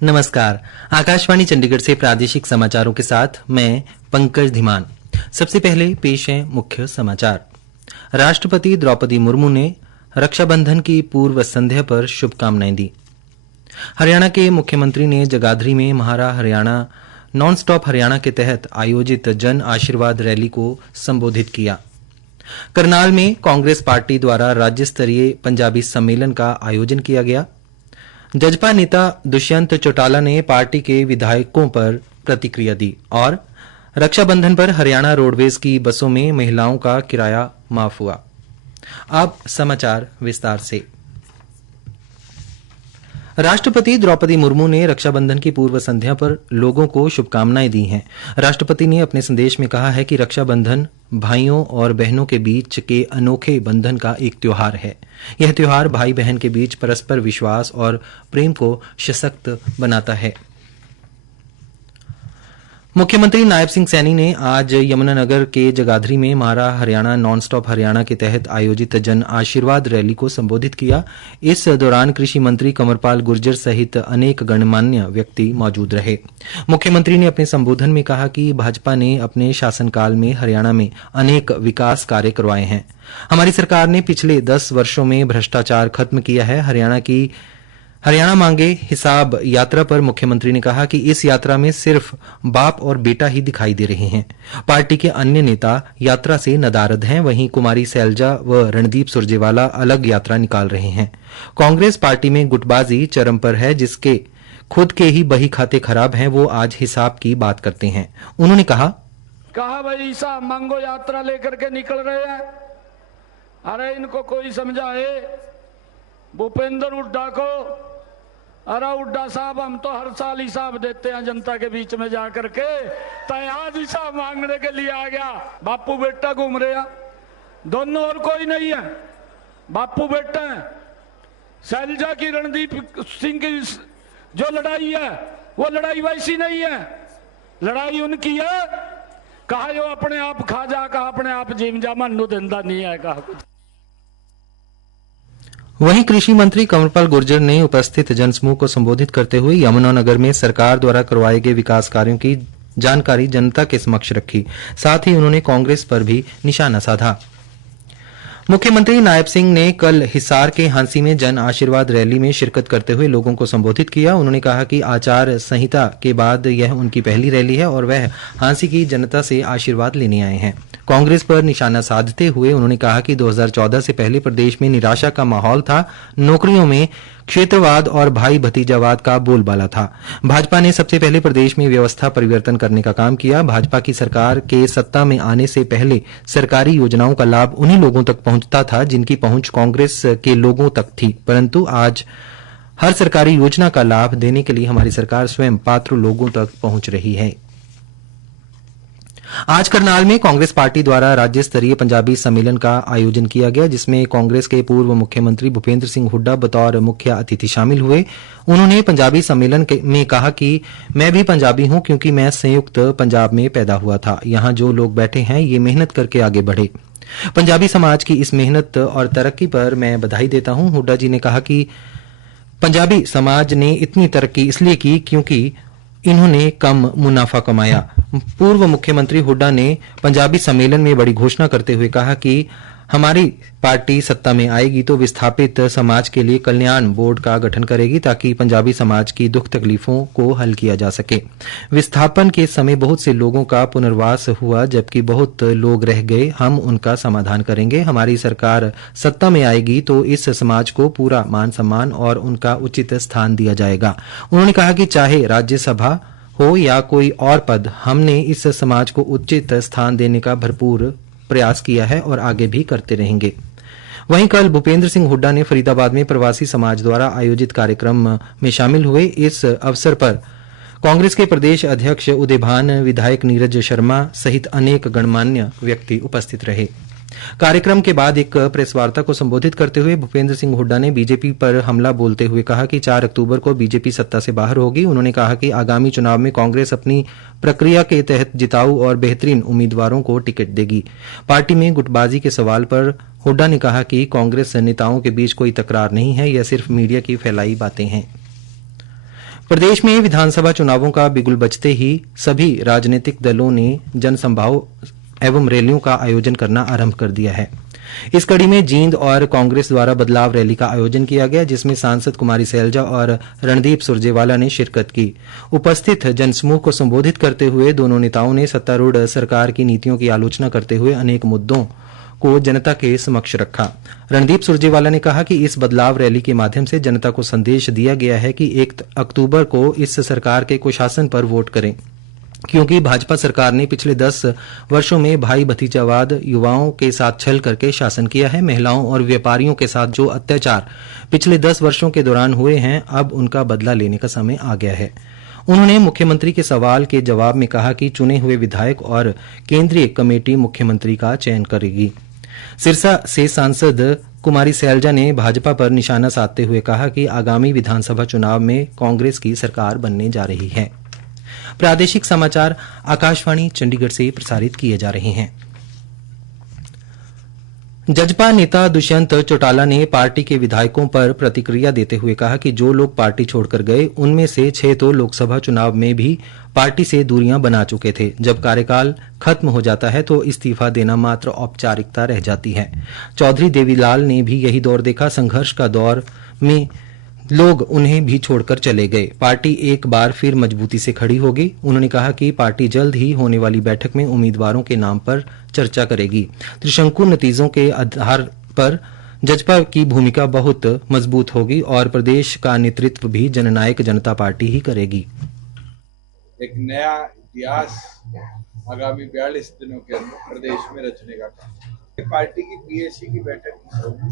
नमस्कार। आकाशवाणी चंडीगढ़ से प्रादेशिक समाचारों के साथ मैं पंकज धीमान। सबसे पहले पेश हैं मुख्य समाचार। राष्ट्रपति द्रौपदी मुर्मू ने रक्षाबंधन की पूर्व संध्या पर शुभकामनाएं दी। हरियाणा के मुख्यमंत्री ने जगाधरी में महारा हरियाणा नॉन स्टॉप हरियाणा के तहत आयोजित जन आशीर्वाद रैली को संबोधित किया। करनाल में कांग्रेस पार्टी द्वारा राज्य स्तरीय पंजाबी सम्मेलन का आयोजन किया गया। जजपा नेता दुष्यंत चौटाला ने पार्टी के विधायकों पर प्रतिक्रिया दी और रक्षाबंधन पर हरियाणा रोडवेज की बसों में महिलाओं का किराया माफ हुआ। अब समाचार विस्तार से। राष्ट्रपति द्रौपदी मुर्मू ने रक्षाबंधन की पूर्व संध्या पर लोगों को शुभकामनाएं दी हैं। राष्ट्रपति ने अपने संदेश में कहा है कि रक्षाबंधन भाइयों और बहनों के बीच के अनोखे बंधन का एक त्योहार है। यह त्योहार भाई बहन के बीच परस्पर विश्वास और प्रेम को सशक्त बनाता है। मुख्यमंत्री नायब सिंह सैनी ने आज यमुनानगर के जगाधरी में महारा हरियाणा नॉन स्टॉप हरियाणा के तहत आयोजित जन आशीर्वाद रैली को संबोधित किया। इस दौरान कृषि मंत्री कंवरपाल गुर्जर सहित अनेक गणमान्य व्यक्ति मौजूद रहे। मुख्यमंत्री ने अपने संबोधन में कहा कि भाजपा ने अपने शासनकाल में हरियाणा में अनेक विकास कार्य करवाए हैं। हमारी सरकार ने पिछले 10 वर्षों में भ्रष्टाचार खत्म किया है। हरियाणा मांगे हिसाब यात्रा पर मुख्यमंत्री ने कहा कि इस यात्रा में सिर्फ बाप और बेटा ही दिखाई दे रहे हैं। पार्टी के अन्य नेता यात्रा से नदारद हैं। वहीं कुमारी सैलजा व रणदीप सुरजेवाला अलग यात्रा निकाल रहे हैं। कांग्रेस पार्टी में गुटबाजी चरम पर है। जिसके खुद के ही बही खाते खराब हैं, वो आज हिसाब की बात करते हैं। उन्होंने कहा भाई हिसाब मांगो यात्रा लेकर के निकल रहे हैं। अरे इनको कोई समझाए भूपेंद्र हुड्डा को। अरे हुड्डा साहब, हम तो हर साल हिसाब देते हैं जनता के बीच में जाकर के, तो आज हिसाब मांगने के लिए आ गया। बापू बेटा घूम रहे हैं दोनों, और कोई नहीं है। बापू बेटा है। शैलजा की रणदीप सिंह की जो लड़ाई है वो लड़ाई वैसी नहीं है। लड़ाई उनकी है। कहा यो अपने आप खा जा, कहा अपने आप जीम जा, मनु धंधा नहीं है कहा कुछ। वहीं कृषि मंत्री कंवरपाल गुर्जर ने उपस्थित जनसमूह को संबोधित करते हुए यमुनानगर में सरकार द्वारा करवाए गए विकास कार्यों की जानकारी जनता के समक्ष रखी। साथ ही उन्होंने कांग्रेस पर भी निशाना साधा। मुख्यमंत्री नायब सिंह ने कल हिसार के हांसी में जन आशीर्वाद रैली में शिरकत करते हुए लोगों को संबोधित किया। उन्होंने कहा कि आचार संहिता के बाद यह उनकी पहली रैली है और वह हांसी की जनता से आशीर्वाद लेने आए हैं। कांग्रेस पर निशाना साधते हुए उन्होंने कहा कि 2014 से पहले प्रदेश में निराशा का माहौल था। नौकरियों में क्षेत्रवाद और भाई भतीजावाद का बोलबाला था। भाजपा ने सबसे पहले प्रदेश में व्यवस्था परिवर्तन करने का काम किया। भाजपा की सरकार के सत्ता में आने से पहले सरकारी योजनाओं का लाभ उन्हीं लोगों तक पहुंचता था जिनकी पहुंच कांग्रेस के लोगों तक थी, परंतु आज हर सरकारी योजना का लाभ देने के लिए हमारी सरकार स्वयं पात्र लोगों तक पहुंच रही है। आज करनाल में कांग्रेस पार्टी द्वारा राज्य स्तरीय पंजाबी सम्मेलन का आयोजन किया गया, जिसमें कांग्रेस के पूर्व मुख्यमंत्री भूपेंद्र सिंह हुड्डा बतौर मुख्य अतिथि शामिल हुए। उन्होंने पंजाबी सम्मेलन में कहा कि मैं भी पंजाबी हूं क्योंकि मैं संयुक्त पंजाब में पैदा हुआ था। यहां जो लोग बैठे हैं ये मेहनत करके आगे बढ़े। पंजाबी समाज की इस मेहनत और तरक्की पर मैं बधाई देता हूं। हुड्डा जी ने कहा कि पंजाबी समाज ने इतनी तरक्की इसलिए की क्योंकि इन्होंने कम मुनाफा कमाया। पूर्व मुख्यमंत्री हुड्डा ने पंजाबी सम्मेलन में बड़ी घोषणा करते हुए कहा कि हमारी पार्टी सत्ता में आएगी तो विस्थापित समाज के लिए कल्याण बोर्ड का गठन करेगी ताकि पंजाबी समाज की दुख तकलीफों को हल किया जा सके। विस्थापन के समय बहुत से लोगों का पुनर्वास हुआ जबकि बहुत लोग रह गए। हम उनका समाधान करेंगे। हमारी सरकार सत्ता में आएगी तो इस समाज को पूरा मान सम्मान और उनका उचित स्थान दिया जाएगा। उन्होंने कहा कि चाहे राज्यसभा हो या कोई और पद, हमने इस समाज को उचित स्थान देने का भरपूर प्रयास किया है और आगे भी करते रहेंगे। वहीं कल भूपेंद्र सिंह हुड्डा ने फरीदाबाद में प्रवासी समाज द्वारा आयोजित कार्यक्रम में शामिल हुए। इस अवसर पर कांग्रेस के प्रदेश अध्यक्ष उदयभान, विधायक नीरज शर्मा सहित अनेक गणमान्य व्यक्ति उपस्थित रहे। कार्यक्रम के बाद एक प्रेस वार्ता को संबोधित करते हुए भूपेंद्र सिंह हुड्डा ने बीजेपी पर हमला बोलते हुए कहा कि 4 अक्टूबर को बीजेपी सत्ता से बाहर होगी। उन्होंने कहा कि आगामी चुनाव में कांग्रेस अपनी प्रक्रिया के तहत जिताऊ और बेहतरीन उम्मीदवारों को टिकट देगी। पार्टी में गुटबाजी के सवाल पर हुड्डा ने कहा कि कांग्रेस नेताओं के बीच कोई तकरार नहीं है, यह सिर्फ मीडिया की फैलाई बातें हैं। प्रदेश में विधानसभा चुनावों का बिगुल बजते ही सभी राजनीतिक दलों ने जनसभाओं एवं रैलियों का आयोजन करना आरंभ कर दिया है। इस कड़ी में जींद और कांग्रेस द्वारा बदलाव रैली का आयोजन किया गया, जिसमें सांसद कुमारी सैलजा और रणदीप सुरजेवाला ने शिरकत की। उपस्थित जनसमूह को संबोधित करते हुए दोनों नेताओं ने सत्तारूढ़ सरकार की नीतियों की आलोचना करते हुए अनेक मुद्दों को जनता के समक्ष रखा। रणदीप सुरजेवाला ने कहा कि इस बदलाव रैली के माध्यम से जनता को संदेश दिया गया है कि 1 अक्टूबर को इस सरकार के कुशासन पर वोट करें, क्योंकि भाजपा सरकार ने पिछले 10 वर्षों में भाई भतीजावाद, युवाओं के साथ छल करके शासन किया है। महिलाओं और व्यापारियों के साथ जो अत्याचार पिछले 10 वर्षों के दौरान हुए हैं, अब उनका बदला लेने का समय आ गया है। उन्होंने मुख्यमंत्री के सवाल के जवाब में कहा कि चुने हुए विधायक और केंद्रीय कमेटी मुख्यमंत्री का चयन करेगी। सिरसा से सांसद कुमारी सैलजा ने भाजपा पर निशाना साधते हुए कहा कि आगामी विधानसभा चुनाव में कांग्रेस की सरकार बनने जा रही है। प्रादेशिक समाचार आकाशवाणी चंडीगढ़ से प्रसारित किए जा रहे हैं। जजपा नेता दुष्यंत चौटाला ने पार्टी के विधायकों पर प्रतिक्रिया देते हुए कहा कि जो लोग पार्टी छोड़कर गए, उनमें से 6 तो लोकसभा चुनाव में भी पार्टी से दूरियां बना चुके थे। जब कार्यकाल खत्म हो जाता है तो इस्तीफा देना मात्र औपचारिकता रह जाती है। चौधरी देवीलाल ने भी यही दौर देखा। संघर्ष का दौर में लोग उन्हें भी छोड़कर चले गए। पार्टी एक बार फिर मजबूती से खड़ी होगी। उन्होंने कहा कि पार्टी जल्द ही होने वाली बैठक में उम्मीदवारों के नाम पर चर्चा करेगी। त्रिशंकु नतीजों के आधार पर जजपा की भूमिका बहुत मजबूत होगी और प्रदेश का नेतृत्व भी जननायक जनता पार्टी ही करेगी। एक नया इतिहास आगामी 42 दिनों के अंदर प्रदेश में रचने का काम। पार्टी की पीएसी की बैठक होगी,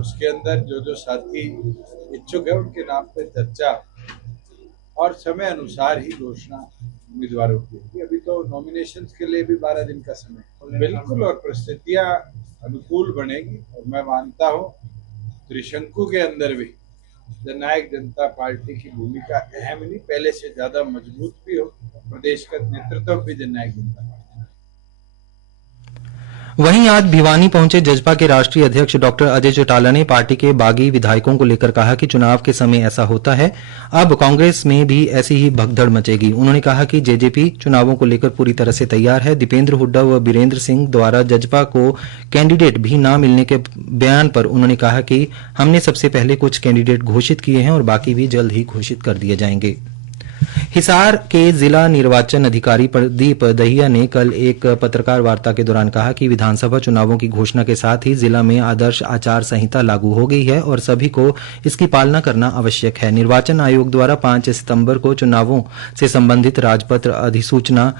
उसके अंदर जो साथी इच्छुक है उनके नाम पे चर्चा और समय अनुसार ही घोषणा उम्मीदवारों की होगी। अभी तो नॉमिनेशंस के लिए भी 12 दिन का समय बिल्कुल, और परिस्थितियां अनुकूल बनेगी। और मैं मानता हूँ त्रिशंकु के अंदर भी जननायक जनता पार्टी की भूमिका अहम नहीं, पहले से ज्यादा मजबूत भी हो। प्रदेश का नेतृत्व भी जननायक जनता पार्टी। वहीं आज भिवानी पहुंचे जजपा के राष्ट्रीय अध्यक्ष डॉक्टर अजय चौटाला ने पार्टी के बागी विधायकों को लेकर कहा कि चुनाव के समय ऐसा होता है, अब कांग्रेस में भी ऐसी ही भगदड़ मचेगी। उन्होंने कहा कि जेजेपी चुनावों को लेकर पूरी तरह से तैयार है। दीपेंद्र हुड्डा व बीरेंद्र सिंह द्वारा जजपा को कैंडिडेट भी न मिलने के बयान पर उन्होंने कहा कि हमने सबसे पहले कुछ कैंडिडेट घोषित किए हैं और बाकी भी जल्द ही घोषित कर दिए जाएंगे। हिसार के जिला निर्वाचन अधिकारी प्रदीप दहिया ने कल एक पत्रकार वार्ता के दौरान कहा कि विधानसभा चुनावों की घोषणा के साथ ही जिला में आदर्श आचार संहिता लागू हो गई है और सभी को इसकी पालना करना आवश्यक है। निर्वाचन आयोग द्वारा 5 सितंबर को चुनावों से संबंधित राजपत्र अधिसूचना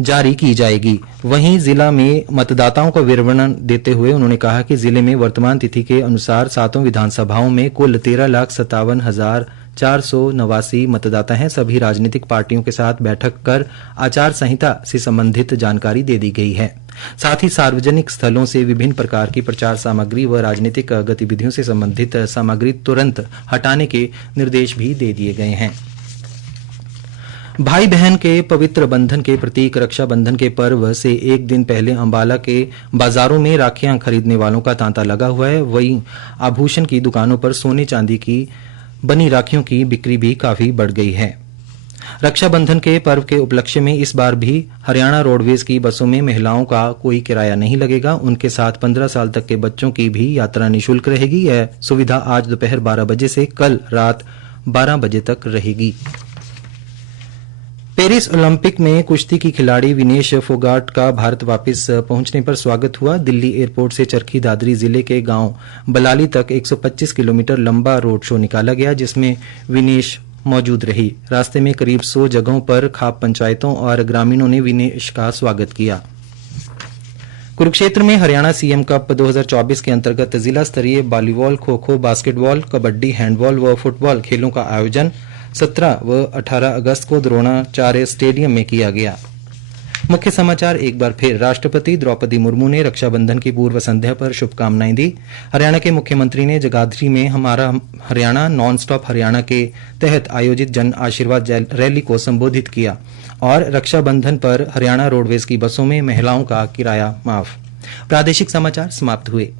जारी की जाएगी। वहीं जिला में मतदाताओं का विवरण देते हुए उन्होंने कहा कि जिले में वर्तमान तिथि के अनुसार 7 विधानसभाओं में कुल 13,57,489 मतदाता हैं। सभी राजनीतिक पार्टियों के साथ बैठक कर आचार संहिता से संबंधित जानकारी दे दी गई है। साथ ही सार्वजनिक स्थलों से विभिन्न प्रकार की प्रचार सामग्री व राजनीतिक गतिविधियों से संबंधित सामग्री तुरंत हटाने के निर्देश भी दे दिए गए हैं। भाई बहन के पवित्र बंधन के प्रतीक रक्षाबंधन के पर्व से एक दिन पहले अंबाला के बाजारों में राखियां खरीदने वालों का तांता लगा हुआ है। वहीं आभूषण की दुकानों पर सोने चांदी की बनी राखियों की बिक्री भी काफी बढ़ गई है। रक्षाबंधन के पर्व के उपलक्ष्य में इस बार भी हरियाणा रोडवेज की बसों में महिलाओं का कोई किराया नहीं लगेगा। उनके साथ 15 साल तक के बच्चों की भी यात्रा निःशुल्क रहेगी। यह सुविधा आज दोपहर 12 बजे से कल रात 12 बजे तक रहेगी। पेरिस ओलंपिक में कुश्ती की खिलाड़ी विनेश फोगाट का भारत वापस पहुंचने पर स्वागत हुआ। दिल्ली एयरपोर्ट से चरखी दादरी जिले के गांव बलाली तक 125 किलोमीटर लंबा रोड शो निकाला गया, जिसमें विनेश मौजूद रही। रास्ते में करीब 100 जगहों पर खाप पंचायतों और ग्रामीणों ने विनेश का स्वागत किया। कुरुक्षेत्र में हरियाणा सीएम कप 2024 के अंतर्गत जिला स्तरीय volleyball, kho-kho, basketball, kabaddi, handball व फुटबॉल खेलों का आयोजन 17 व 18 अगस्त को द्रोणाचार्य स्टेडियम में किया गया। मुख्य समाचार एक बार फिर। राष्ट्रपति द्रौपदी मुर्मू ने रक्षाबंधन की पूर्व संध्या पर शुभकामनाएं दी। हरियाणा के मुख्यमंत्री ने जगाधरी में हमारा हरियाणा नॉन स्टॉप हरियाणा के तहत आयोजित जन आशीर्वाद रैली को संबोधित किया और रक्षाबंधन पर हरियाणा रोडवेज की बसों में महिलाओं का किराया माफ। प्रादेशिक समाचार समाप्त हुए।